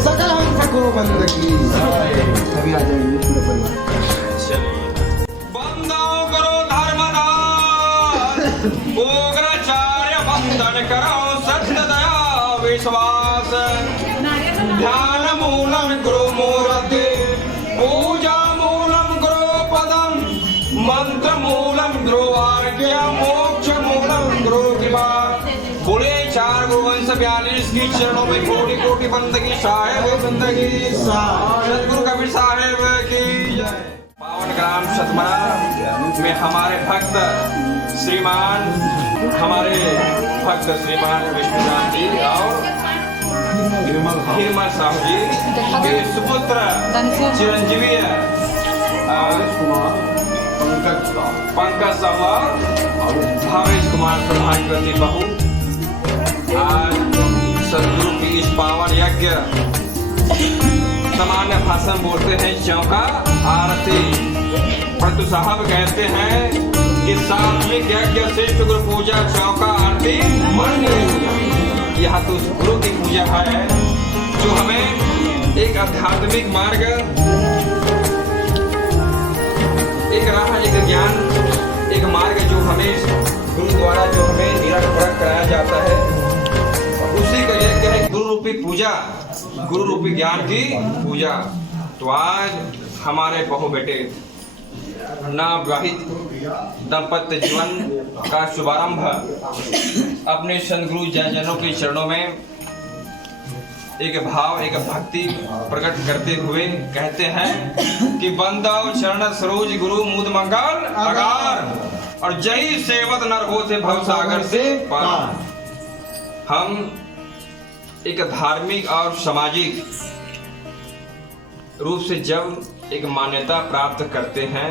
सकल हंस को बंदगी। अभी आ जाएंगे पूरे परिवार। बंदो करो धर्मदान, उग्राचार्य बंधन करो सत्य दया विश्वास। ध्यान मूलम गुरु मूर्ति, पूजा मूलम गुरु पदम, मंत्र मूलम गुरु आज्ञा, मोक्ष मूलम गुरु कृपा। बोले चार गुरुवंश 42 की चरणों में कोटि कोटि बंदगी साहेब बंदगी सदगुरु कबीर साहेब की जय। पावन ग्राम सतमरा में हमारे भक्त श्रीमान विष्णुनाथ जी और हिरमल साहू जी के सुपुत्र चिरंजीवी पंकज साहू और भावेश कुमार प्रधान प्रति बहू आज सदगुरु की इस पावन यज्ञ सामान्य भाषण बोलते हैं चौका आरती, परंतु साहब कहते हैं कि सात्विक यज्ञ श्रेष्ठ गुरु पूजा चौका आरती मन। यह तो गुरु की पूजा है जो हमें एक आध्यात्मिक मार्ग, एक राह, एक ज्ञान, एक मार्ग जो हमें गुरु द्वारा जो हमें निरंतर कराया जाता है, उसी का यज्ञ है गुरु रूपी पूजा, गुरु रूपी ज्ञान की पूजा। तो आज हमारे बहु बेटे नवविवाहित दंपत्य जीवन का शुभारंभ अपने सदगुरु जयजनों के चरणों में एक भाव, एक भक्ति प्रकट करते हुए कहते हैं कि बंदव चरण सरोज गुरु मुद मंगल अगार, और जही सेवत नर होते भव सागर से पार। हम एक धार्मिक और सामाजिक रूप से जब एक मान्यता प्राप्त करते हैं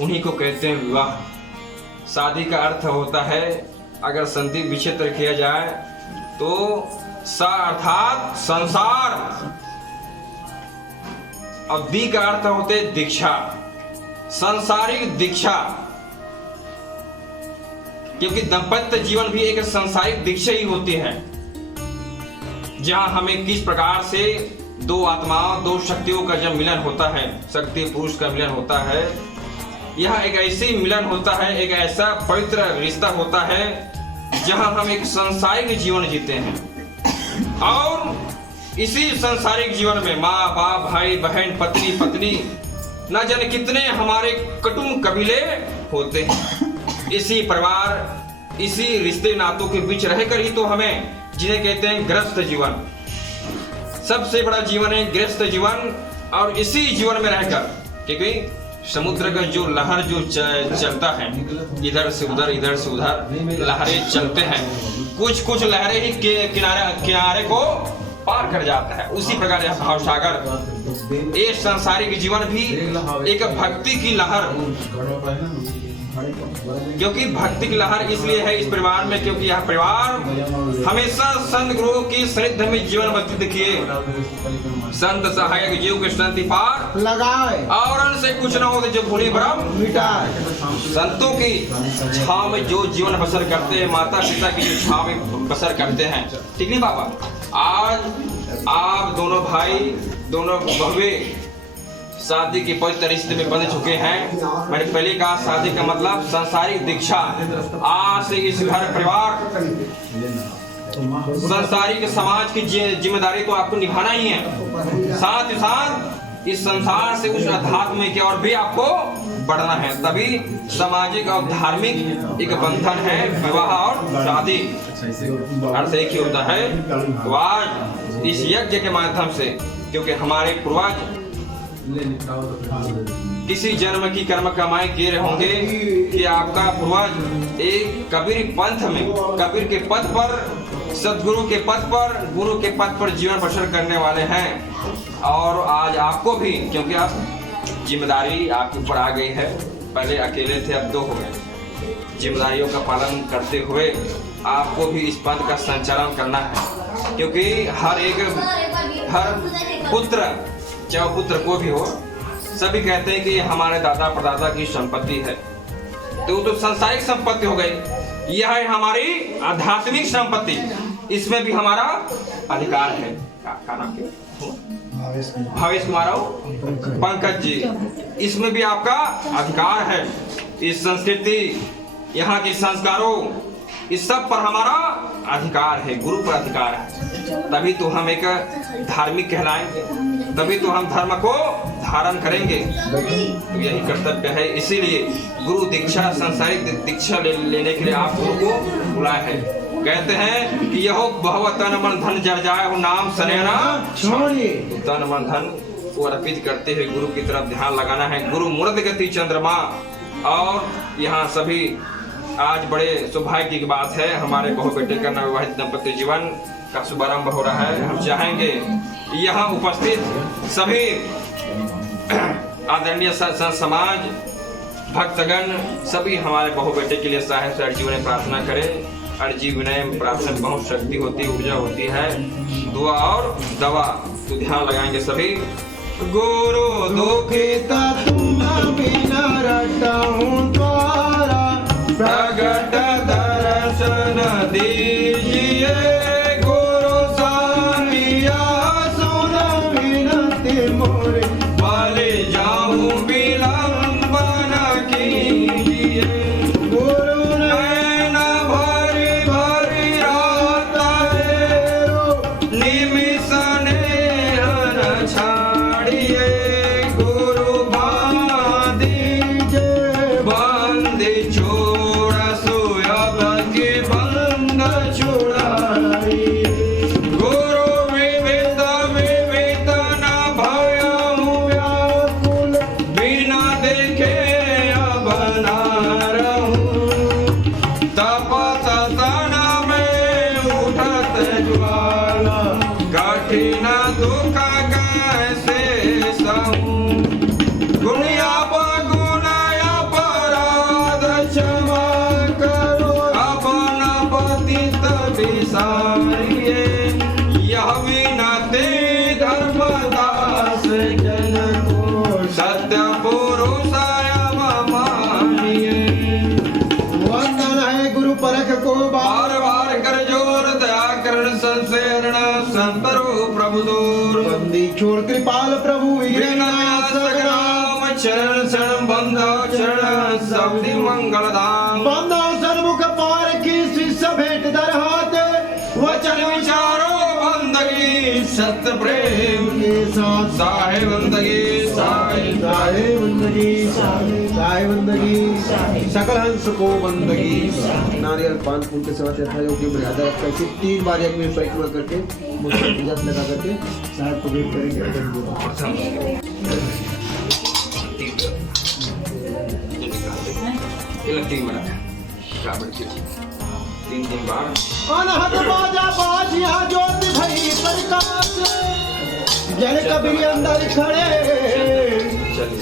उन्हीं को कहते हैं विवाह। शादी का अर्थ होता है, अगर संधि विच्छेद किया जाए तो सा अर्थात संसार, और दी का अर्थ होते दीक्षा, सांसारिक दीक्षा, क्योंकि दाम्पत्य जीवन भी एक सांसारिक दीक्षा ही होती है, जहां हमें किस प्रकार से दो आत्माओं, दो शक्तियों का जब मिलन होता है, शक्ति पुरुष का मिलन होता है, यह एक ऐसी मिलन होता है, एक ऐसा पवित्र रिश्ता होता है जहां हम एक सांसारिक जीवन जीते हैं। और इसी सांसारिक जीवन में माँ बाप, भाई बहन, पत्नी पत्नी, न जाने कितने हमारे कुटुंब कबीले होते हैं। इसी परिवार, इसी रिश्ते नातों के बीच रहकर ही तो हमें, जिन्हें कहते हैं गृहस्थ जीवन, सबसे बड़ा जीवन है गृहस्थ जीवन। और इसी जीवन में रहकर, क्योंकि समुद्र का जो लहर जो चलता है, इधर से उधर, इधर से उधर लहरें चलते हैं, कुछ लहरें ही किनारे को पार कर जाता है। उसी प्रकार यह भाव सागर, ये सांसारिक जीवन भी एक भक्ति की लहर, क्योंकि भक्ति की लहर इसलिए है इस परिवार में, क्योंकि यह परिवार हमेशा संत गुरुओं की सानिध्य में जीवन व्यतीत किए, संत सहायक जीव के शांति पार लगाए, और उनसे कुछ न हो जो भूली भ्रम मिटाए। संतों की छाव में जो जीवन बसर करते हैं, माता पिता की जो छाव में बसर करते हैं, ठीक नहीं पापा? आज आप दोनों भाई, दोनों बहुए शादी के पवित्र रिश्ते में बंध चुके हैं। मैंने पहले कहा शादी का मतलब सांसारिक दीक्षा। आज से इस घर परिवार संसारिक समाज की जिम्मेदारी तो आपको निभाना ही है, साथ ही साथ इस संसार से उस अध्यात्म की ओर भी आपको बढ़ना है। तभी सामाजिक और धार्मिक एक बंधन है विवाह और शादी। अर्थ एक ही होता है। तो आज इस यज्ञ के माध्यम से, क्योंकि हमारे पूर्वज किसी जन्म की कर्म कमाई किए रहे होंगे कि आपका पूर्वज एक कबीर पंथ में, कबीर के पद पर, सदगुरु के पद पर, गुरु के पद पर जीवन बसर करने वाले हैं। और आज आपको भी, क्योंकि आप जिम्मेदारी आपके ऊपर आ गई है, पहले अकेले थे अब दो हो गए, जिम्मेदारियों का पालन करते हुए आपको भी इस पद का संचालन करना है। क्योंकि हर पुत्र, चाहे पुत्र को भी हो, सभी कहते हैं कि ये हमारे दादा परदादा की संपत्ति है। तो वो तो सांसारिक संपत्ति हो गई, यह है हमारी आध्यात्मिक संपत्ति, इसमें भी हमारा अधिकार है। क्या नाम है? भावेश कुमार पंकज जी, इसमें भी आपका अधिकार है। इस संस्कृति, यहाँ के संस्कारों, इस सब पर हमारा अधिकार है, गुरु पर अधिकार है। तभी तो हम एक धार्मिक कहलाएंगे, तभी तो हम धर्म को धारण करेंगे। तो यही कर्तव्य है। इसीलिए गुरु दीक्षा, संसारिक दीक्षा लेने के लिए आप गुरु को बुलाए हैं। कहते हैं कि यहो बहु तन मन धन जर जाए हो नाम सनेना छोड़िए। तन मन धन को अर्पित करते हुए गुरु की तरफ ध्यान लगाना है। गुरु मूर्ध गति चंद्रमा। और यहाँ सभी आज बड़े सौभाग्य की बात है, हमारे बहु बेटे का नवविवाहित दंपति जीवन का शुभारंभ हो रहा है। हम चाहेंगे यहाँ उपस्थित सभी आदरणीय संत समाज, भक्तगण, सभी हमारे बहु बेटे के लिए साहेब से अर्जी विनय प्रार्थना करें। अर्जी विनय प्रार्थना में बहुत शक्ति होती है, ऊर्जा होती है, दुआ और दवा। तो ध्यान लगाएंगे सभी। गुरु दुखिता तुम बिना रटाऊं द्वारा, प्रगट दर्शन दीजिए गुरु सानिया, सुन विनती मोरे, भले जाऊं विलंब न कीजिए। गुरु नैन भरी भरी रात हेरो, निमिष नेह न छाड़िए। गुरु बांधीजे बंदी छोड़ सुयब के बंद छुड़ाइए। गुरु विविध विविध न भयहु व्याकुल, बिना देखे अब ना रहूं। तपत तन में उठत ज्वाला, कठिन दुख कैसे सहूं। गुणिया बगुनाया अपराध क्षमा करो, अपना पतित विसारिए। यह विनती धर्मदास जन को, सत्य पुरुष मानिए। वंदन है गुरु परख को बार बार कर जोर, दया करण संसेरण संतरो प्रभु दूर। बंदी छोड़ कृपाल प्रभु नाम चरण शरण बंधो चरण सबदि मंगल धाम। बंदो सन्मुख पार की शिष्य भेंट दर हाथ, वचन विचारो बंदगी सत्य प्रेम के साथ साहे बंदगी साहे साहे बंदगी, साहे बंदगी, सकल हंस को बंदगी। नारियल पान फूल के साथ यथायोग की मर्यादा रखकर के 3 बार एक में परिक्रमा करके मुझे पूजा लगा करके साहब को भेंट करेंगे। तीन बार अनहद बाजा बाजिया ज्योति भई प्रकाश, जल कबीर अंदर खड़े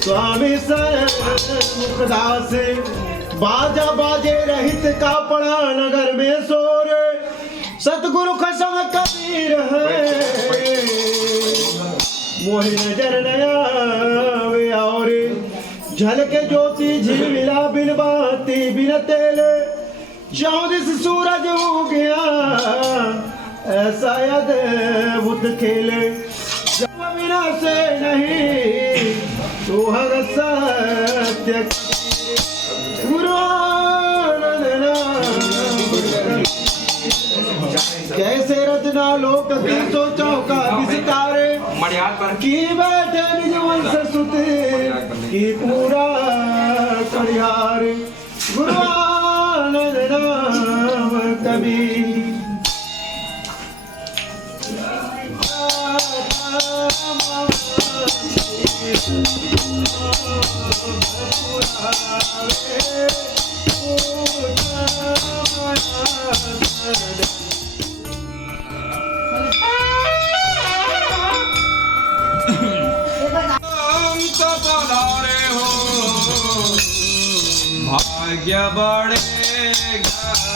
स्वामी मुखदास। बाजा बाजे रहित का पड़ा नगर में शोर, सतगुरु खसम कबीर है मोहि नजर नया। और झलके ज्योति झिलमिला बिन बाती बिन तेल, चौदिस सूरज हो गया ऐसा अद्भुत खेले। जब बिना से नहीं तो हर सत्य गुरु ना लोक की सोचो का विस्तारे मर्याद पर की बैठे निज वंश सुते की पूरा परिहार गुरुआनंद नाम कबीर पधारे हो भाग्य बड़े घर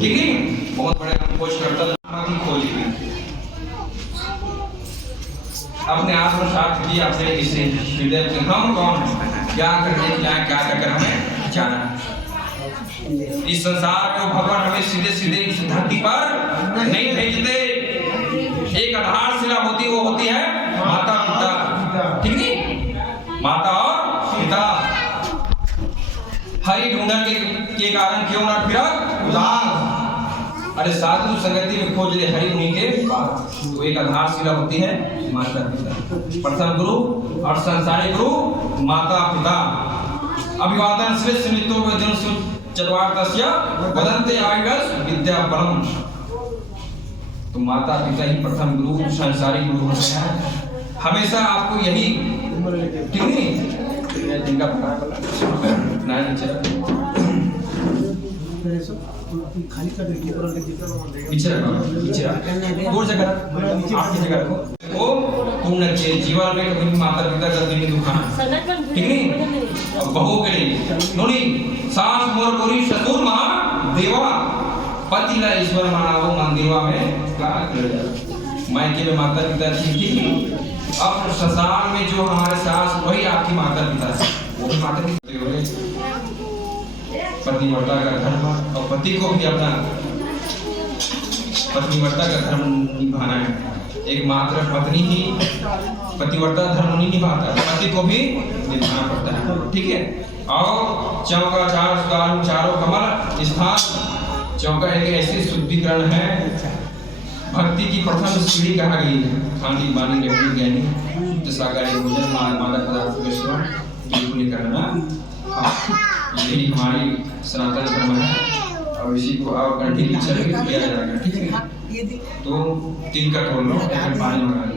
ठीक है, बहुत बड़े हम खोज करता की खोज की अपने आत्मसात की अपने इस हृदय से हम कौन है, क्या करने क्या क्या कर हमें जाना। इस संसार में भगवान हमें सीधे सीधे इस धरती पर नहीं भेजते। एक आधारशिला होती, वो होती है माता पिता, ठीक नहीं, माता और पिता। हरि ढूंढन के कारण क्यों ना फिर उदास, अरे साधु संगति में खोज ले हरि उन्हीं के पास। तो एक आधारशिला होती है माता पिता, प्रथम गुरु और संसारी गुरु माता पिता। अभिवादन श्रेष्ठ नित्यो वेदन चतुर्वार्तस्य वदन्ते आयुष विद्या परम। तो माता पिता ही प्रथम गुरु संसारी गुरु होते हैं। हमेशा आपको यही ठीक नहीं जिनका खाली कर देखिए पीछे रखो, पीछे रखो, दूर जगह आपकी जगह रखो। ओ तुमने जीवन में कभी माता पिता का दिल नहीं दुखाना, ठीक नहीं। बहू के लिए नोनी सास मोर गोरी शतुर महा देवा पति ला ईश्वर मनावो मंदिरवा में का मायके में माता पिता ठीक। अब ससुराल में जो हमारे सास वही आपकी माता पिता है, वो भी माता पिता होंगे। पतिव्रता का धर्म और पति को भी अपना पतिव्रता का धर्म निभाना है। एक मात्र पत्नी ही पतिव्रता धर्म नहीं निभाता, पति को भी निभाना पड़ता है, ठीक है। और चौका चारों कमल स्थान। चौका एक ऐसी शुद्धिकरण है, भक्ति की प्रथम सीढ़ी कहा गई है। खानी पानी निपटी ज्ञानी शुद्ध शाकाहारी भोजन मादक पदार्थों के सेवन बिल्कुल नहीं करना। यही हमारी सनातन धर्म है और इसी को आप कंटिन्यू की चल किया जाएगा। ठीक है, तो 3 का खोल लो, पानी मंगा लो।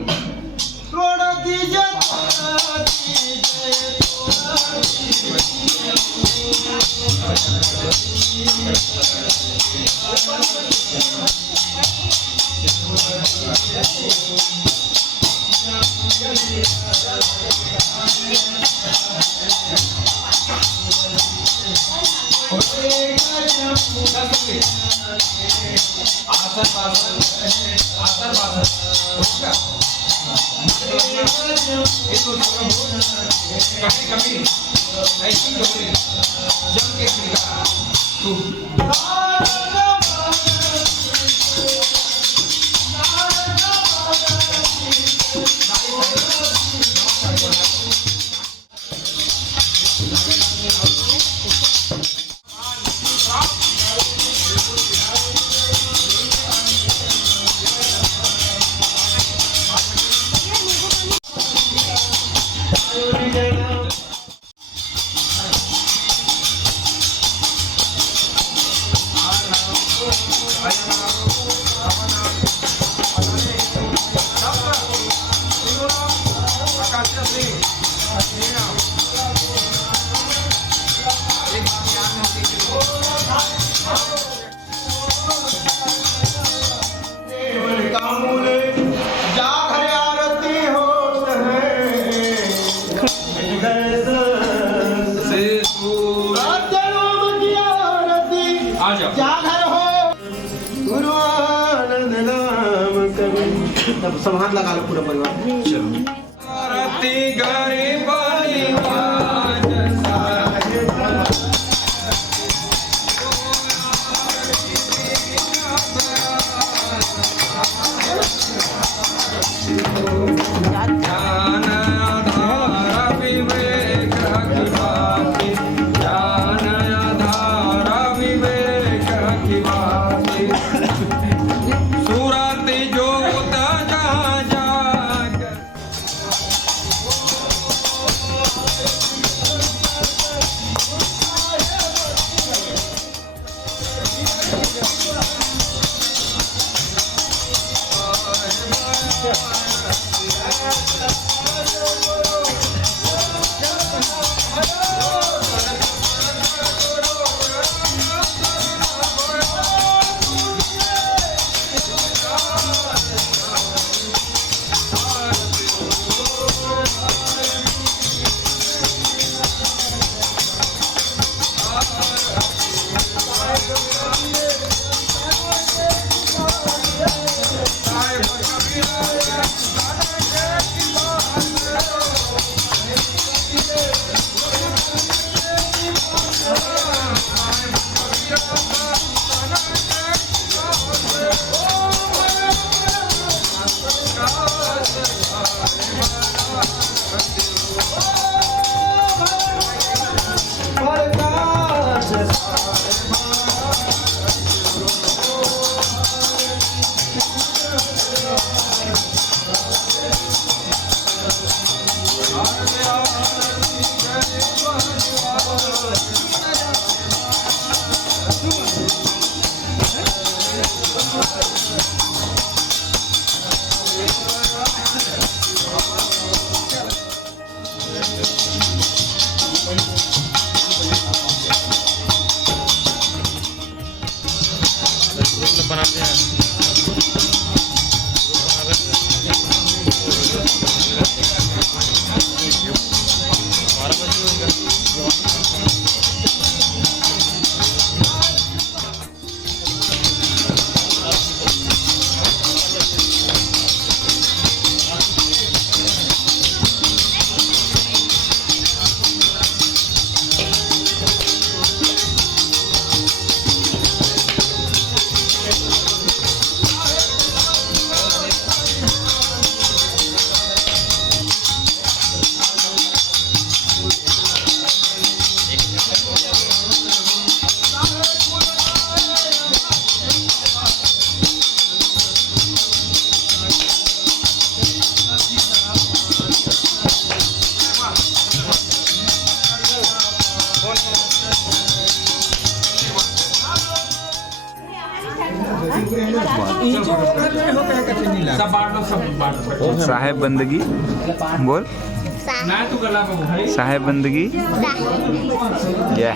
सब हाथ लगा लो पूरा परिवार। चलो बनाते हैं। सब बांट लो, सब बांट लो। साहेब बंदगी बोल, मैं तो गला में हूँ भाई। साहेब बंदगी या